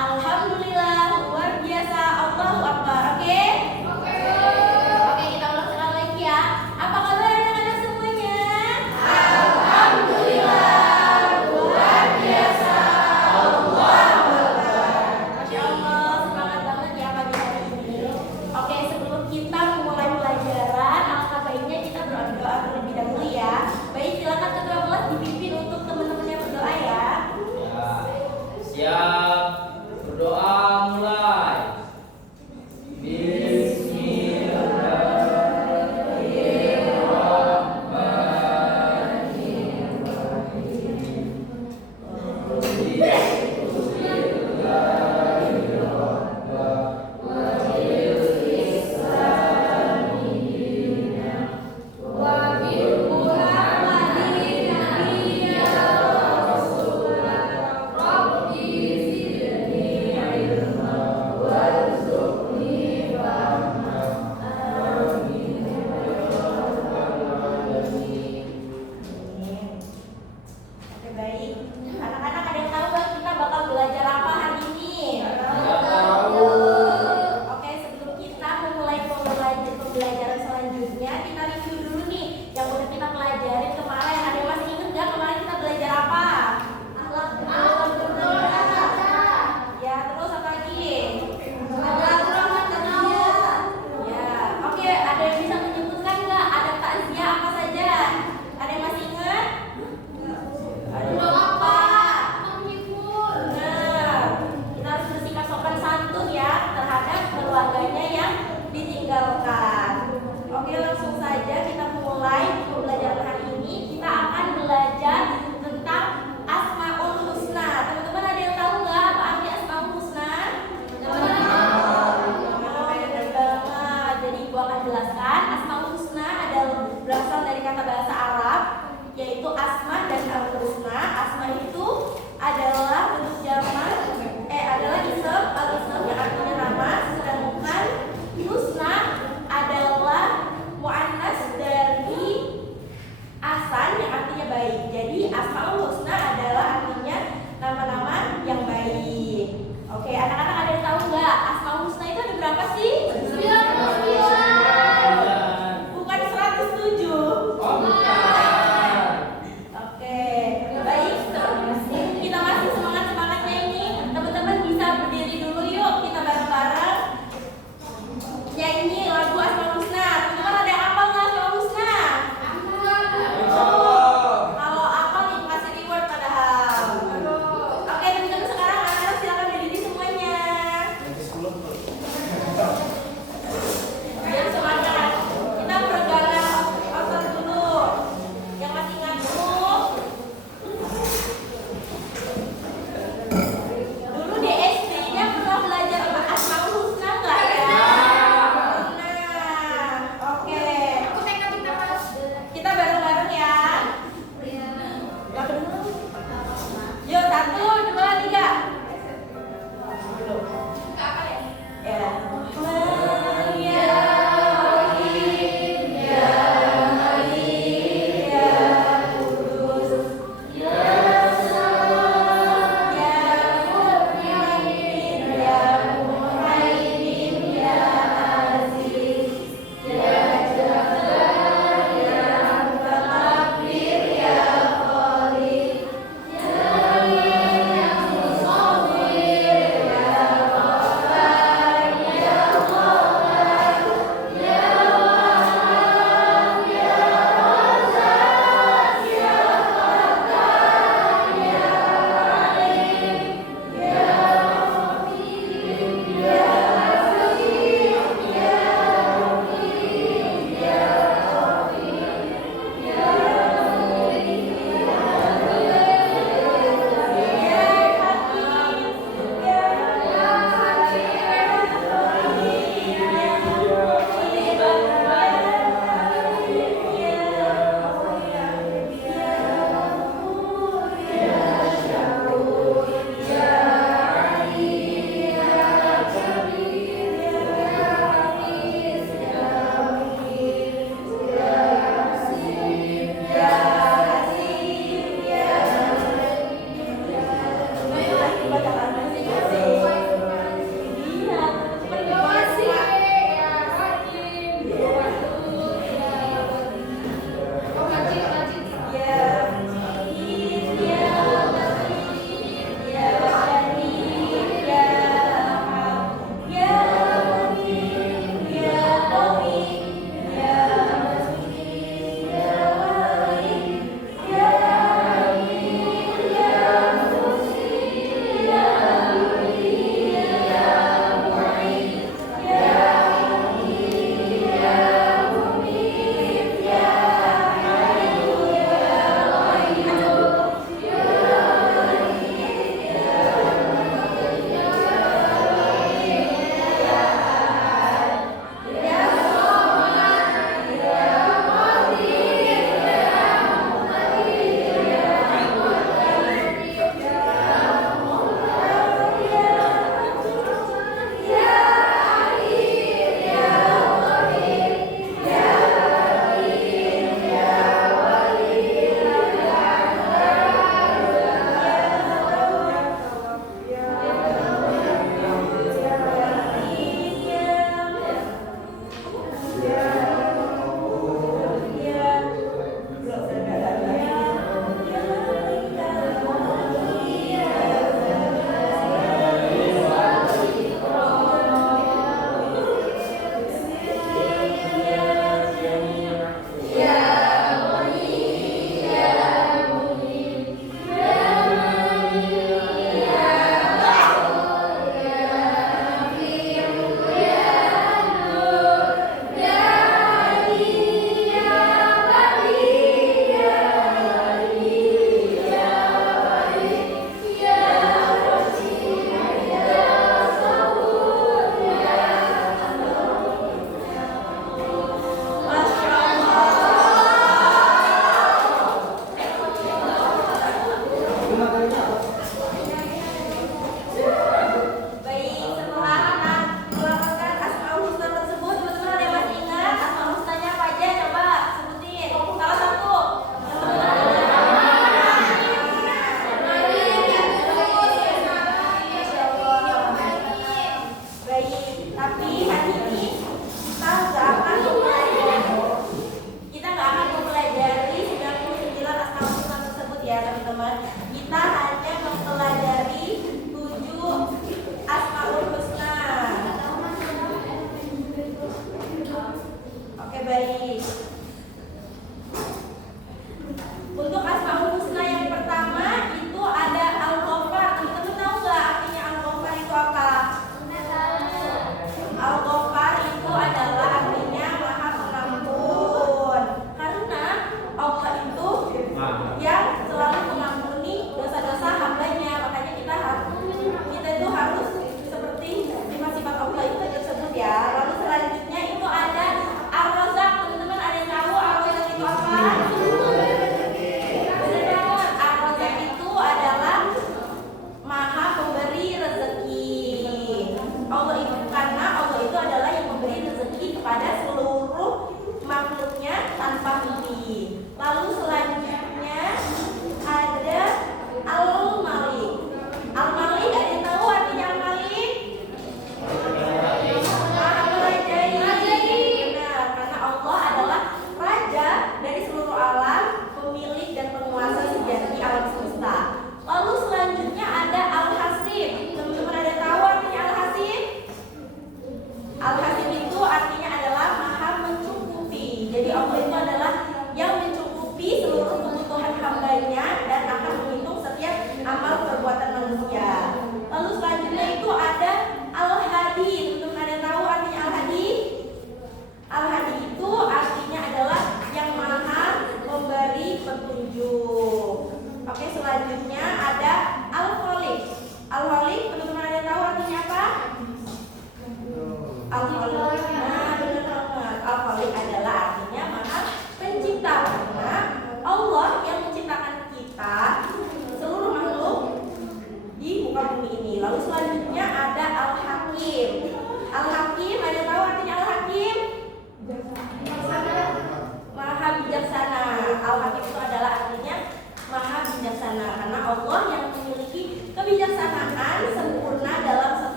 Alhamdulillah, luar biasa, Allahu Akbar. Oke? Oke, kita ulang sekali lagi ya. Apa kabar anak-anak semuanya? Alhamdulillah, luar biasa, Allahu Akbar. Masya Allah, semangat banget ya pagi hari ini. Oke, sebelum kita memulai pelajaran, alangkah baiknya kita berdoa terlebih dahulu ya. Baik, silakan ketua kelas dipimpin untuk teman-teman yang berdoa ya. Siap. Berdoa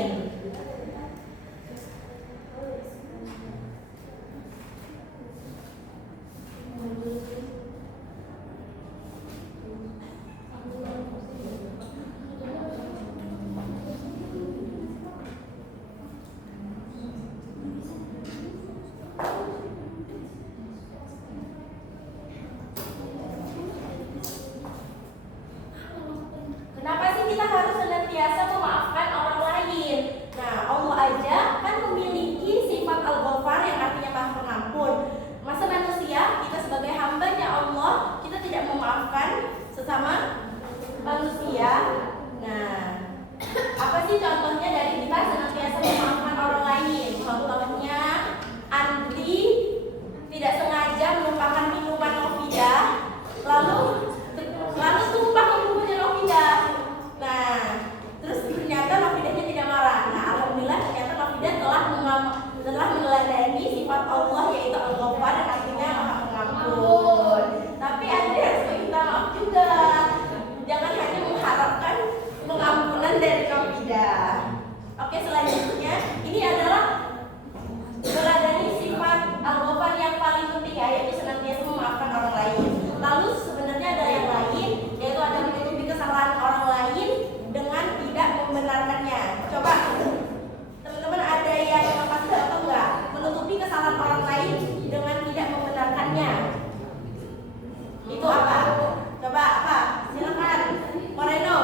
lain. Kenapa sih kita harus senantiasa memaafkan orang lain? Nah, Allah aja kan memiliki sifat Al-Ghafar yang artinya Maha Pengampun. Masa manusia, kita sebagai hambanya Allah, kita tidak memaafkan sesama manusia? Nah, apa sih contohnya dari kita senantiasa memaafkan orang lain? Contohnya, Andri tidak sengaja menumpahkan minuman Novidah, lalu tumpah ke bukunya Novidah. Nah, terus ternyata Nofidahnya tidak marah. Nah, alhamdulillah ternyata Novidah telah meneladani sifat Allah yaitu Al-Ghafar yang artinya Maha Pengampun. Tapi Andri harus minta maaf juga. Jangan hanya mengharapkan pengampunan dari Novidah. Oke, selanjutnya ini adalah meneladani sifat Al-Ghafar yang paling penting ya, yaitu senantiasa memaafkan orang lain. Lalu sebenarnya ada yang lain, yaitu ada menutupi kesalahan orang lain dengan tidak membenarkannya. Coba teman-teman ada yang kasih contoh nggak? Menutupi kesalahan orang lain dengan tidak membenarkannya. Itu apa? Coba apa? Silakan, Moreno.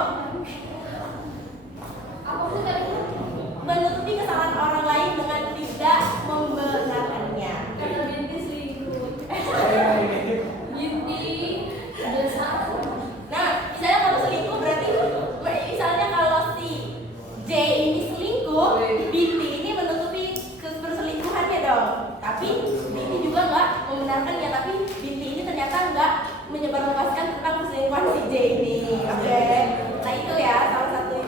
Menutupi kesalahan orang lain dengan tidak membenarkannya. Karena Binti selingkuh. Binti dosa. Nah, misalnya kalau selingkuh berarti misalnya kalau si J ini selingkuh, Binti ini menutupi perselingkuhannya dong. Tapi Binti juga nggak membenarkannya, tapi Binti ini ternyata nggak menyebarluaskan tentang perselingkuhan si J ini. Oke. Nah, itu ya salah satu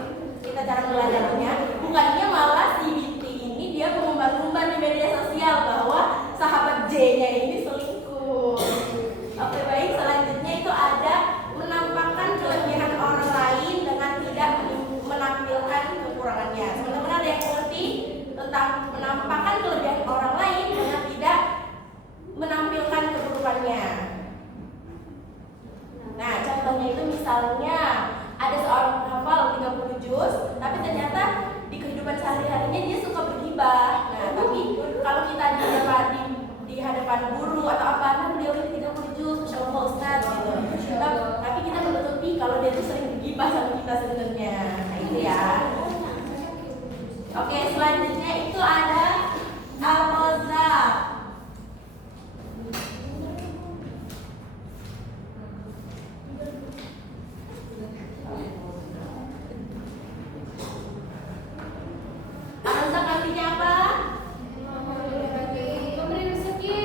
kita cara meladaninya. Bukannya malah si Binti ini dia mengumbar-umbar di media sosial bahwa sahabat J-nya ini selingkuh. Oke, baik, selanjutnya itu ada menampakkan kelebihan orang lain dengan tidak menampilkan kekurangannya. Teman-teman ada yang mengerti tentang menampakkan kelebihan orang lain dengan tidak menampilkan keburukannya? Nah, contohnya itu misalnya ada seorang penghafal 30 juz, tapi ternyata di kehidupan sehari-harinya dia suka bergibah. Nah, tapi kalau kita di hadapan guru atau apa, nah beliau ini 30 juz, Masya Allah Ustaz gitu. Tapi kita menutupi kalau dia itu sering bergibah sama kita sebenarnya. Nah, itu ya. Oke, selanjutnya itu ada Al-Razak. Al-Razak artinya apa? Memberi rezeki.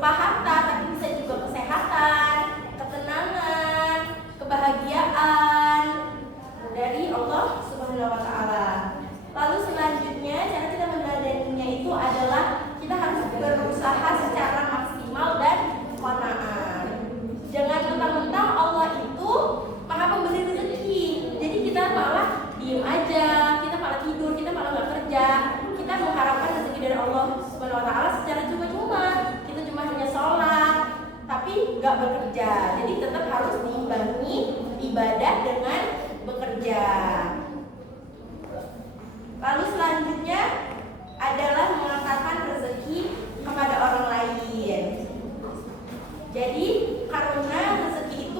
berupa harta, tapi bisa juga kesehatan, ketenangan, kebahagiaan dari Allah Subhanahu wa taala. Lalu selanjutnya cara kita meneladaninya itu adalah kita harus berusaha secara maksimal dan qanaah. Jangan mentang-mentang Allah itu Maha Pemberi rezeki. Jadi kita malah diem aja, kita malah tidur, kita malah nggak kerja. Kita mengharapkan rezeki dari Allah Subhanahu wa taala secara cuma-cuma. Kita cuma hanya sholat, tapi nggak bekerja. Jadi tetap harus diimbangi ibadah dengan bekerja. Lalu selanjutnya adalah mengatakan rezeki kepada orang lain. Jadi karena rezeki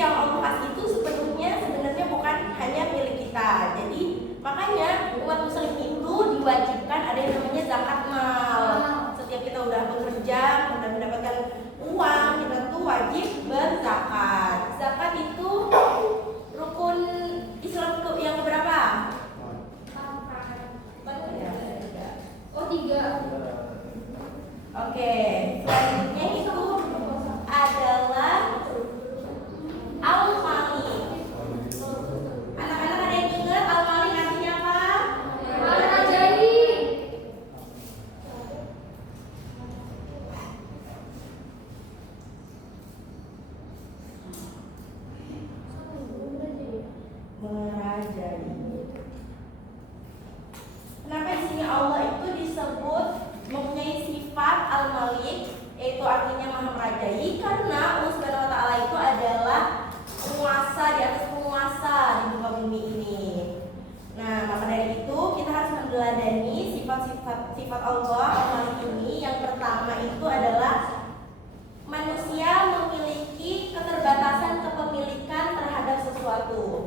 yang Allah kasih itu sebenarnya bukan hanya milik kita. Jadi makanya umat muslim itu diwajibkan ada yang namanya zakat mal. Setiap kita udah bekerja, udah mendapatkan uang, kita tuh wajib berzakat. Zakat itu rukun Islam yang keberapa? Oh 3. Oke, selanjutnya itu adalah al-mali. Anak-anak ada yang ingat al-mali artinya apa? Merajai. Merajai. Kenapa di sini Allah itu disebut mempunyai sifat al-malik, yaitu artinya maha merajai? Karena Allah Subhanahu wa taala itu adalah penguasa di atas penguasa di muka bumi ini. Nah, maka dari itu kita harus meneladani sifat Allah al-malik ini. Yang pertama itu adalah manusia memiliki keterbatasan kepemilikan terhadap sesuatu.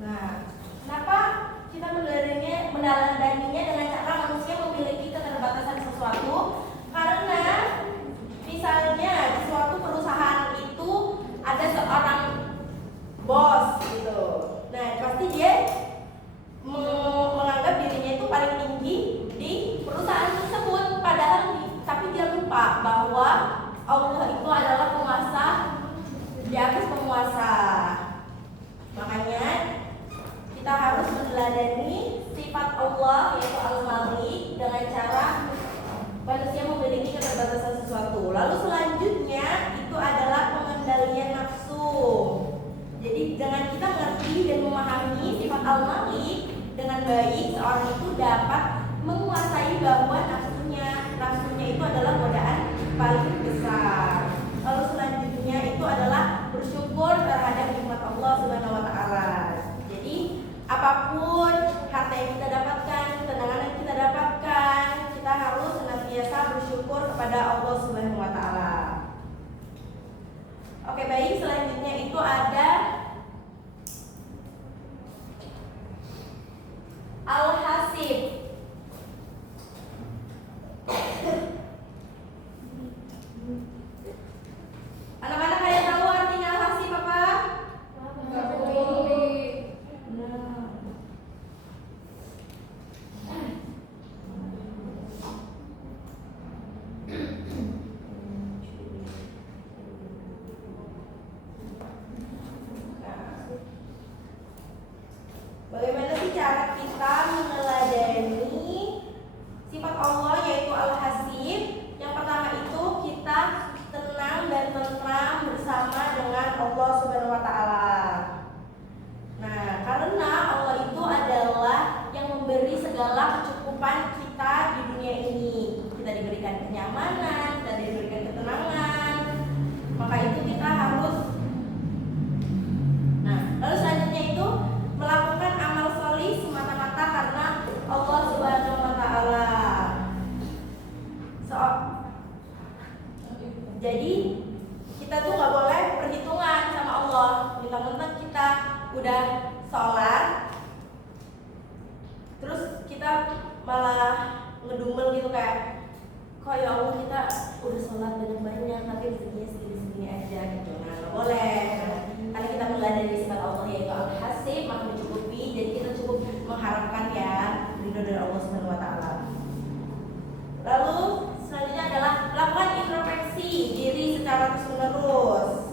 Nah, kenapa kita meneladaninya dengan cara manusia memiliki keterbatasan sesuatu? Karena misalnya di suatu perusahaan itu ada seorang bos gitu. Nah, pasti dia menganggap dirinya itu paling tinggi di perusahaan tersebut. Padahal tapi dia lupa bahwa Allah itu adalah penguasa di atas penguasa. Makanya kita harus meneladani sifat Allah yaitu al-malik dengan cara manusia memiliki keterbatasan sesuatu. Lalu selanjutnya itu adalah pengendalian nafsu. Jadi dengan kita mengerti dan memahami sifat al-malik dengan baik, seorang itu dapat menguasai bahwa nafsunya itu adalah godaan paling besar. Lalu selanjutnya itu adalah bersyukur terhadap nikmat Allah Subhanahu wa taala. Jadi apapun harta yang kita dapatkan, ketenangan yang kita dapatkan, kita harus senantiasa bersyukur kepada Allah Subhanahu wa taala. Oke, baik, selanjutnya itu ada al-hasib. Anak-anak ada yang tahu artinya al-hasib apa? Bagaimana sih cara kita meneladani sifat Allah yaitu al-hasib? Yang pertama itu kita tenang dan tentram bersama dengan Allah Subhanahu wa taala. Nah, karena Allah itu adalah yang memberi segala kecukupan kita di dunia ini. Kita diberikan kenyamanan, kita diberikan ketenangan. Maka itu kita harus. Nah, lalu selanjutnya itu melakukan amal solih semata-mata karena Allah Subhanahu wa taala. Jadi kita tuh nggak boleh perhitungan sama Allah. Mentang-mentang ya Allah kita udah sholat banyak-banyak tapi rezekinya segini-segini aja gitu. Nah nggak boleh. Karena kita meladeni sifat Allah yaitu Al-Hasib, maka mencukupi. Jadi kita cukup mengharapkan ya ridho dari Allah Subhanahu Wa Taala. Lalu selanjutnya adalah lakukan introspeksi diri secara terus-menerus.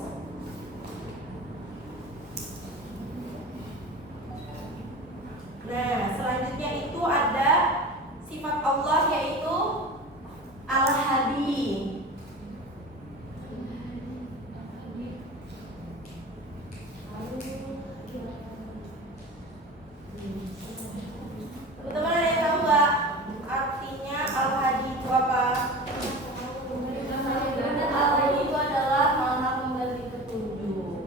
Nah, selanjutnya itu ada sifat Allah yaitu Al-Hadi. Teman-teman ada yang tahu nggak artinya Al-Hadi itu apa? Al-Hadi itu adalah maha memberi petunjuk.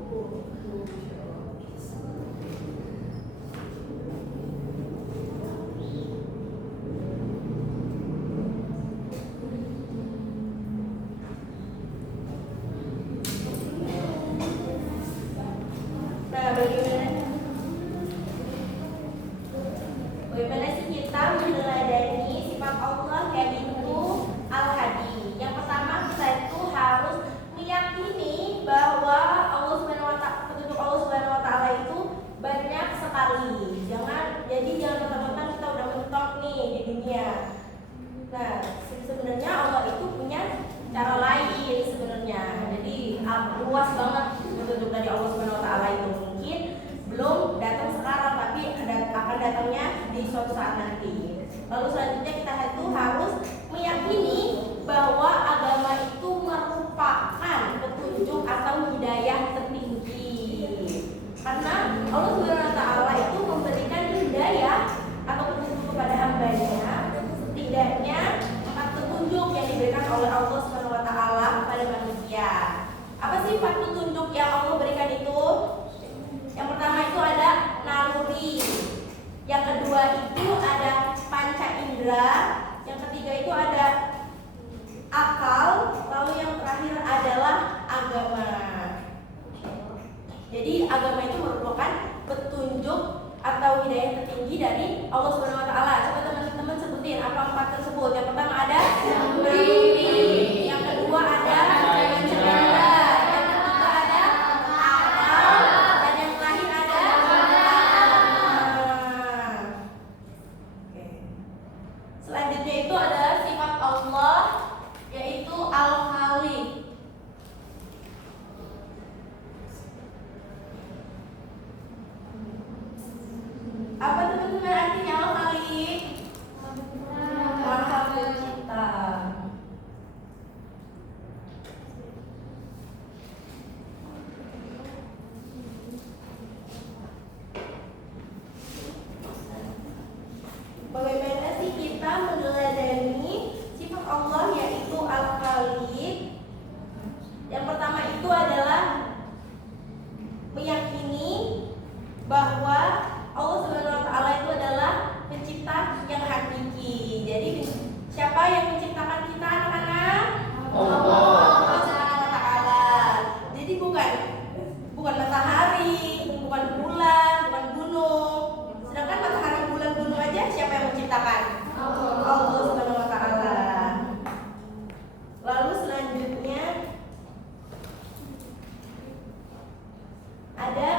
Nah, bagaimana sih kita meneladani sifat Allah yaitu Al-Hadi? Yang pertama kita itu harus meyakini bahwa Allah Subhanahu wa Ta'ala, petunjuk Allah Subhanahu wa Ta'ala itu banyak sekali. Jangan mentang-mentang kita udah mentok nih di dunia. Nah, sebenarnya Allah itu punya cara lain sebenarnya. Jadi luas banget petunjuk dari Allah Subhanahu wa Ta'ala itu. Mungkin belum datang sekarang tapi akan datangnya di suatu saat nanti. Lalu selanjutnya kita itu harus meyakini bahwa agama itu merupakan petunjuk atau hidayah tertinggi. Karena Allah Subhanahu wa Ta'ala itu memberikan hidayah atau petunjuk kepada hambanya setidaknya 4 petunjuk yang diberikan oleh Allah Subhanahu wa Ta'ala kepada manusia. Apa sih 4 petunjuk yang Allah berikan itu? Yang pertama itu ada naluri, yang kedua itu ada panca indera, yang ketiga itu ada akal, lalu yang terakhir adalah agama. Jadi agama itu merupakan petunjuk atau hidayah tertinggi dari Allah Subhanahu wa Ta'ala. Coba teman-teman sebutin apa 4 tersebut. Yang pertama ada naluri, yang kedua ada panca indera, selanjutnya itu adalah sifat Allah yaitu Al-Khaliq. Apa teman-teman artinya Al-Khaliq? Maha pencipta. Bagaimana sih kita meneladani sifat Allah yaitu Al-Khaliq? Yang pertama itu adalah meyakini bahwa Allah Subhanahu wa Ta'ala itu adalah pencipta yang hakiki. Jadi siapa yang menciptakan kita anak-anak? Allah Subhanahu wa Ta'ala. Jadi bukan matahari, bukan bulan, bukan gunung. Sedangkan matahari, bulan, gunung aja siapa yang menciptakan? Allah Subhanahu wa Ta'ala. Lalu selanjutnya ada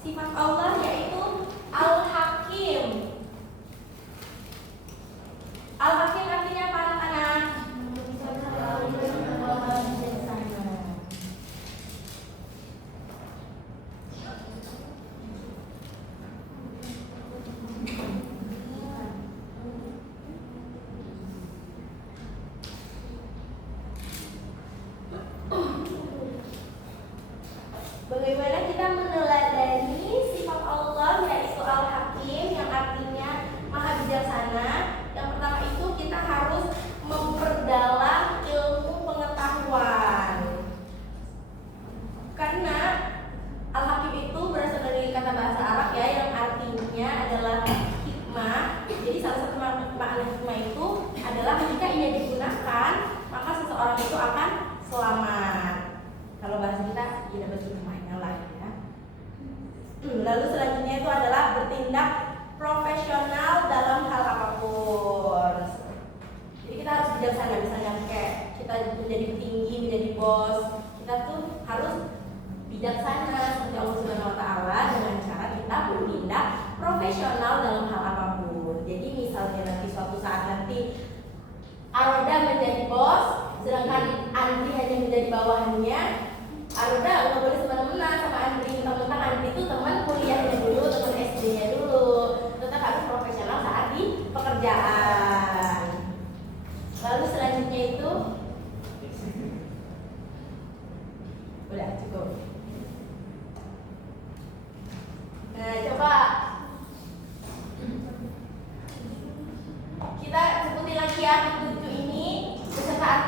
sifat Allah yaitu Al-Hakim. Al-Hakim artinya apa anak-anak? Bagaimana kita meneladani sifat Allah yaitu Al-Hakim yang artinya Maha Bijaksana? Yang pertama itu kita harus memperdalam ilmu pengetahuan. Karena Al-Hakim itu berasal dari kata bahasa Arab ya yang artinya adalah hikmah. Jadi salah satu makna hikmah itu adalah ketika ia digunakan maka seseorang itu akan selamat. Kalau bahasa kita ya dapat hikmahnya lah ya. kita menjadi tinggi, menjadi bos, kita tuh harus bijaksana seperti Allah Subhanahu Wa Taala dengan cara kita bertindak profesional dalam hal apapun. Jadi misalnya nanti suatu saat nanti Aroda menjadi bos, sedangkan Andri hanya menjadi bawahannya. Aroda nggak boleh semena-mena sama Andri, mentang-mentang Andri itu teman kuliahnya dulu, teman SD-nya dulu. Tetap harus profesional saat di pekerjaan. Lalu selanjutnya itu udah cukup. Nah, coba kita sebutin lagi ya tujuh ini beserta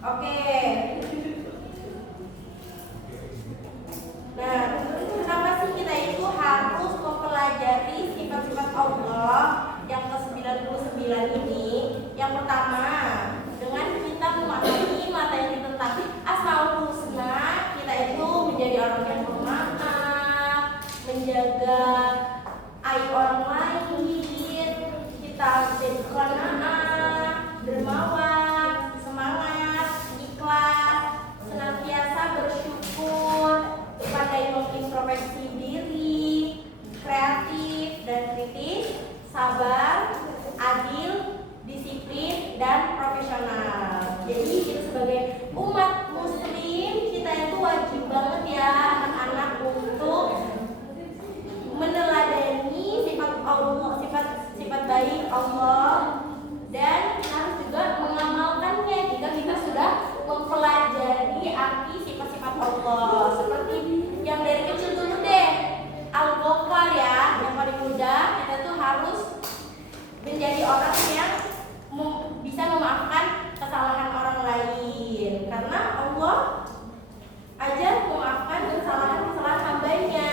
Oke. Nah, kenapa sih kita itu harus mempelajari sifat-sifat Allah yang ke-99 ini? Yang pertama, dengan kita memahami materi tentang Asmaul Husna, kita itu menjadi orang yang pemaaf, menjaga aib orang lain, kita menjadi qanaah, dermawan, semangat, ikhlas, senantiasa bersyukur, pandai mengintrospeksi diri, kreatif dan kritis, sabar, adil, disiplin, dan profesional. Jadi kita sebagai umat muslim, kita itu wajib banget ya anak-anak untuk meneladani sifat Allah, sifat baik Allah, dan harus juga mengamalkannya jika kita sudah mempelajari arti sifat-sifat Allah. Seperti yang dari kecil dulu deh, Al-Ghafar ya, yang paling mudah, kita tuh harus menjadi orang yang bisa memaafkan kesalahan orang lain, karena Allah aja memaafkan kesalahan hambanya.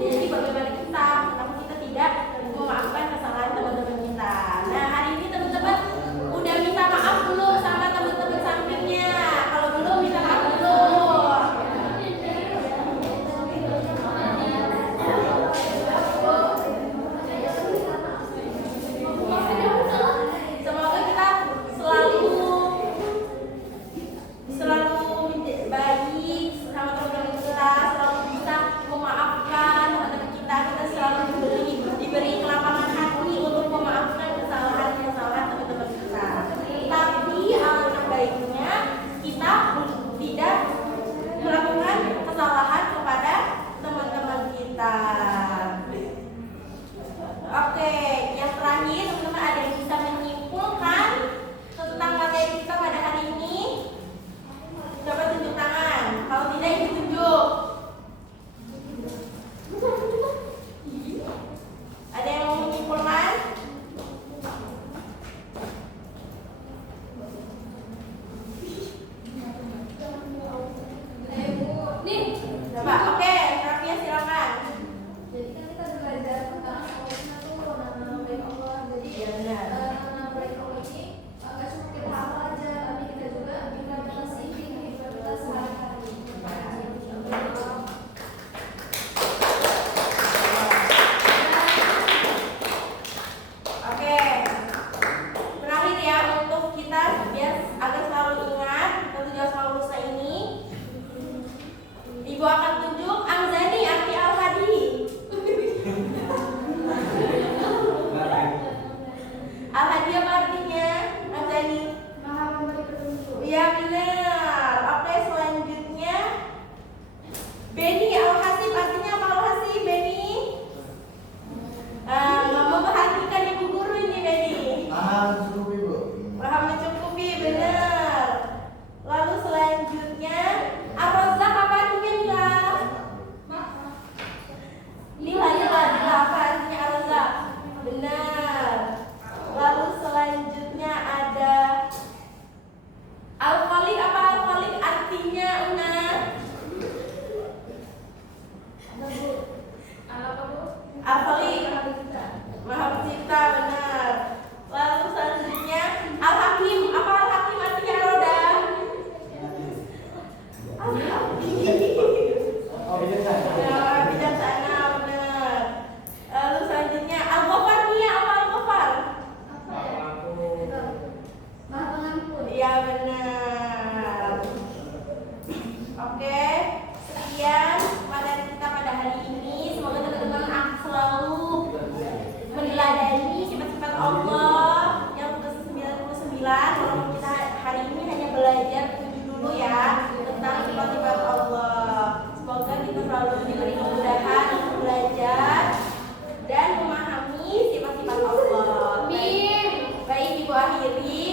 Jadi bagaimana kita, kenapa kita tidak memaafkan kesalahan teman-teman kita? Nah, hari ini teman-teman udah minta maaf belum sama teman-teman sampingnya? Kalau belum, minta maaf dulu. Semoga kita selalu baik sama teman-teman kita, selalu bisa memaafkan teman-teman kita selalu diberi kelapangan hati untuk memaafkan kesalahan teman-teman kita. Tapi alangkah baiknya kita tidak melakukan kesalahan kepada teman-teman kita. Oke, yang terakhir teman-teman ada yang bisa menyimpulkan tentang materi kita pada hari ini? Coba tunjuk tangan. Kalau tidak, ibu tunjuk. Ada yang mau menyimpulkan? Nih. Coba, oke, Rafia silakan. Jadi kan kita belajar tentang Asmaul Husna tuh nama-nama baik Allah. Jadi Iya, benar. nama baik Allah ini nggak cuma kita hafal aja, tapi kita juga implementasi di kehidupan kita sehari-hari. Oke. Terakhir ya untuk kita biar agar selalu ingat ketujuh Asmaul Husna ini. Ibu akan tunjuk Amzani arti Al-Hadi. Al-Hadi apa artinya? Amzani. Maha memberi petunjuk. Iya benar. Oke, selanjutnya Beni Al-Hasib artinya apa Al-Hasib Beni? Memperhatikan ibu guru ini Beni. Paham mencukupi, benar. Lalu selanjutnya Ar-Razzaq apa artinya Nila? Nila apa artinya Ar-Razzaq? Benar. Lalu selanjutnya ada Al-Khaliq apa Al-Khaliq artinya Una? Al-Khaliq Maha Pencipta, benar. Lalu selanjutnya Al-Hakim apa Al-Hakim artinya Roda? Al-Hakim ya, bijaksana, benar. Lalu selanjutnya Al-Ghafar apa Al-Ghafar? Maha pengampun. Iya benar. Oke, sekian materi kita pada hari ini. Semoga teman-teman selalu meneladani sifat-sifat Allah yang ke-99. Walaupun kita hari ini hanya belajar 7 dulu ya tentang sifat-sifat Allah. Semoga kita selalu diberi kemudahan untuk belajar dan memahami sifat-sifat Allah. Baik, Ibu akhiri.